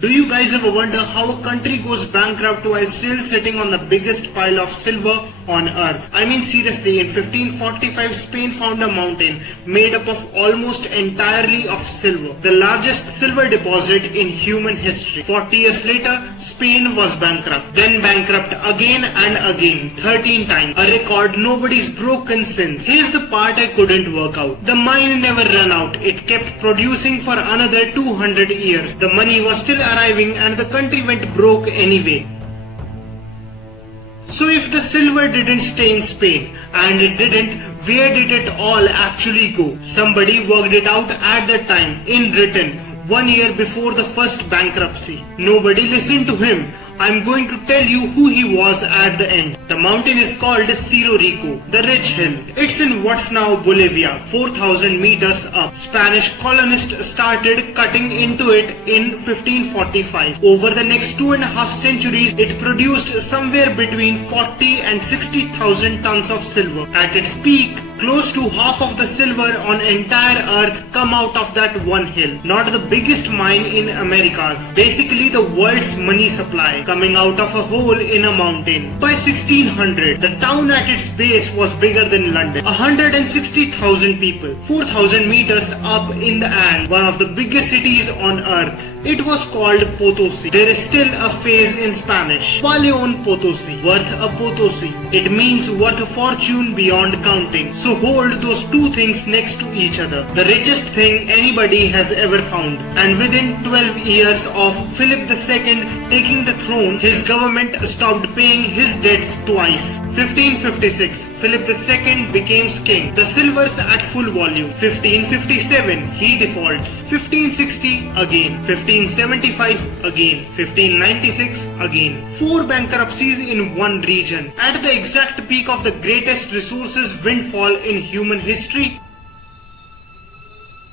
Do you guys ever wonder how a country goes bankrupt while still sitting on the biggest pile of silver on earth? I mean seriously, in 1545 Spain found a mountain made up of almost entirely of silver, the largest silver deposit in human history. 40 years later, Spain was bankrupt, then bankrupt again and again, 13 times, a record nobody's broken since. Here's the part I couldn't work out. The mine never ran out, it kept producing for another 200 years. The money was still arriving and the country went broke anyway. So if the silver didn't stay in Spain, and it didn't, where did it all actually go? Somebody worked it out at the time, in Britain, 1 year before the first bankruptcy. Nobody listened to him. I'm going to tell you who he was at the end. The mountain is called Cerro Rico, the Rich Hill. It's in what's now Bolivia, 4,000 meters up. Spanish colonists started cutting into it in 1545. Over the next 2.5 centuries, it produced somewhere between 40 and 60,000 tons of silver. At its peak, close to half of the silver on entire earth come out of that one hill. Not the biggest mine in Americas, basically the world's money supply, coming out of a hole in a mountain. By 1600, the town at its base was bigger than London. 160,000 people, 4,000 meters up in the Andes, one of the biggest cities on earth. It was called Potosi. There is still a phrase in Spanish, vale un Potosi, worth a Potosi. It means worth a fortune beyond counting. So hold those two things next to each other. The richest thing anybody has ever found. And within 12 years of Philip II taking the throne, his government stopped paying his debts twice. 1556, Philip II becomes king. The silver's at full volume. 1557, he defaults. 1560, again. 1575, again. 1596, again. 4 bankruptcies in one region. At the exact peak of the greatest resources windfall in human history.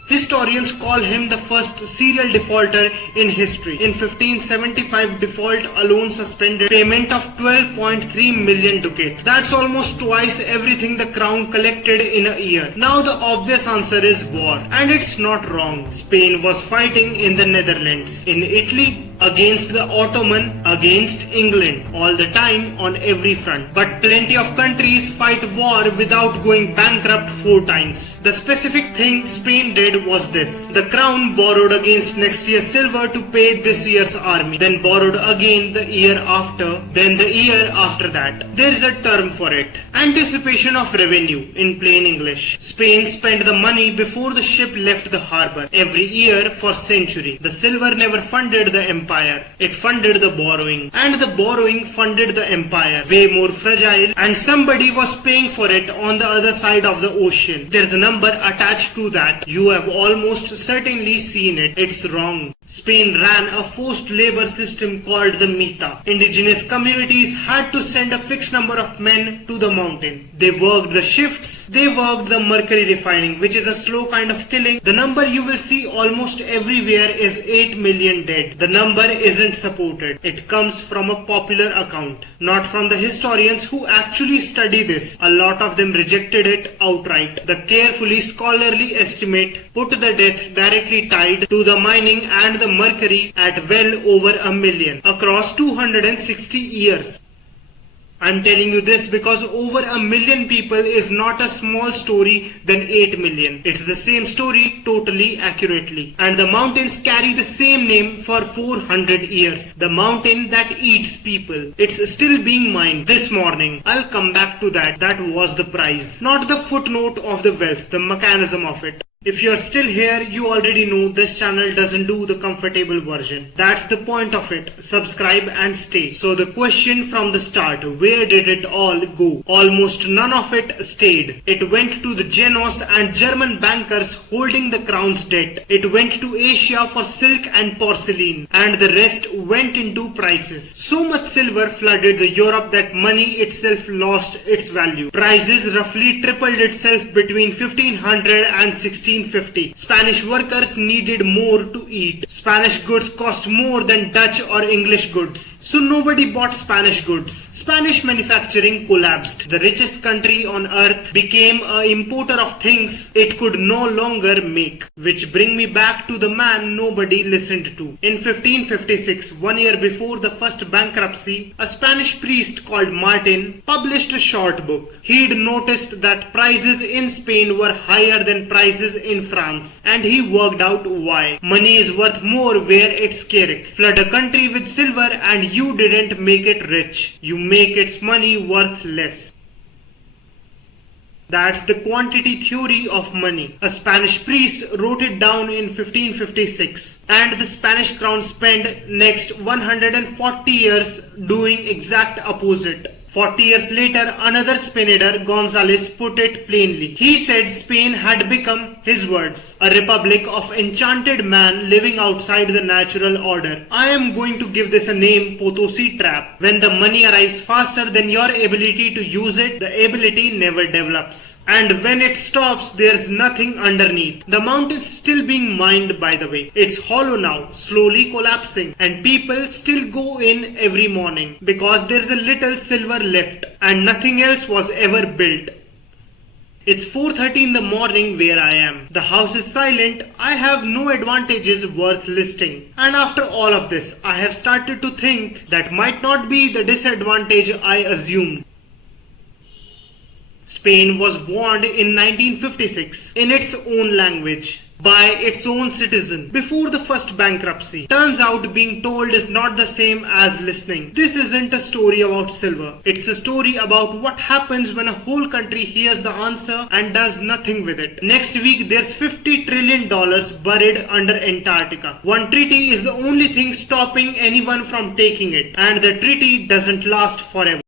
Historians call him the first serial defaulter in history. In 1575, default alone suspended payment of 12.3 million ducats. That's almost twice everything the crown collected in a year. Now the obvious answer is war. And it's not wrong. Spain was fighting in the Netherlands, in Italy, against the Ottoman, against England, all the time on every front. But plenty of countries fight war without going bankrupt 4 times. The specific thing Spain did was this. The crown borrowed against next year's silver to pay this year's army, then borrowed again the year after, then the year after that. There is a term for it. Anticipation of revenue, in plain English. Spain spent the money before the ship left the harbor, every year for centuries. The silver never funded the empire. It funded the borrowing, and the borrowing funded the empire. Way more fragile, and somebody was paying for it on the other side of the ocean. There's a number attached to that. You have almost certainly seen it. It's wrong. Spain ran a forced labor system called the Mita. Indigenous communities had to send a fixed number of men to the mountain. They worked the shifts, they worked the mercury refining, which is a slow kind of killing. The number you will see almost everywhere is 8 million dead. The number isn't supported. It comes from a popular account, not from the historians who actually study this. A lot of them rejected it outright. The carefully scholarly estimate put the death directly tied to the mining and the mercury at well over 1 million across 260 years. I'm telling you this because over 1 million people is not a small story than 8 million. It's the same story totally accurately. And the mountains carry the same name for 400 years. The mountain that eats people. It's still being mined this morning. I'll come back to that. That was the prize. Not the footnote of the wealth, the mechanism of it. If you're still here, you already know this channel doesn't do the comfortable version. That's the point of it. Subscribe and stay. So the question from the start, where did it all go? Almost none of it stayed. It went to the Genos and German bankers holding the crown's debt. It went to Asia for silk and porcelain, and the rest went into prices. So much silver flooded the Europe that money itself lost its value. Prices roughly tripled itself between 1500 and 1650. Spanish workers needed more to eat. Spanish goods cost more than Dutch or English goods. So nobody bought Spanish goods. Spanish manufacturing collapsed. The richest country on earth became an importer of things it could no longer make. Which bring me back to the man nobody listened to. In 1556, 1 year before the first bankruptcy, a Spanish priest called Martin published a short book. He'd noticed that prices in Spain were higher than prices in France, and he worked out why. Money is worth more where it's scarce. Flood a country with silver and you didn't make it rich. You make its money worth less. That's the quantity theory of money. A Spanish priest wrote it down in 1556, and the Spanish crown spent next 140 years doing exact opposite. 40 years later, another Spaniard, Gonzales, put it plainly. He said Spain had become, his words, a republic of enchanted man living outside the natural order. I am going to give this a name, Potosi trap. When the money arrives faster than your ability to use it, the ability never develops. And when it stops, there's nothing underneath. The mountain's still being mined, by the way. It's hollow now, slowly collapsing, and people still go in every morning because there's a little silver left and nothing else was ever built. It's 4:30 in the morning where I am. The house is silent. I have no advantages worth listing. And after all of this, I have started to think that might not be the disadvantage I assumed. Spain was warned in 1956 in its own language by its own citizen before the first bankruptcy. Turns out being told is not the same as listening. This isn't a story about silver. It's a story about what happens when a whole country hears the answer and does nothing with it. Next week there's $50 trillion buried under Antarctica. One treaty is the only thing stopping anyone from taking it, and the treaty doesn't last forever.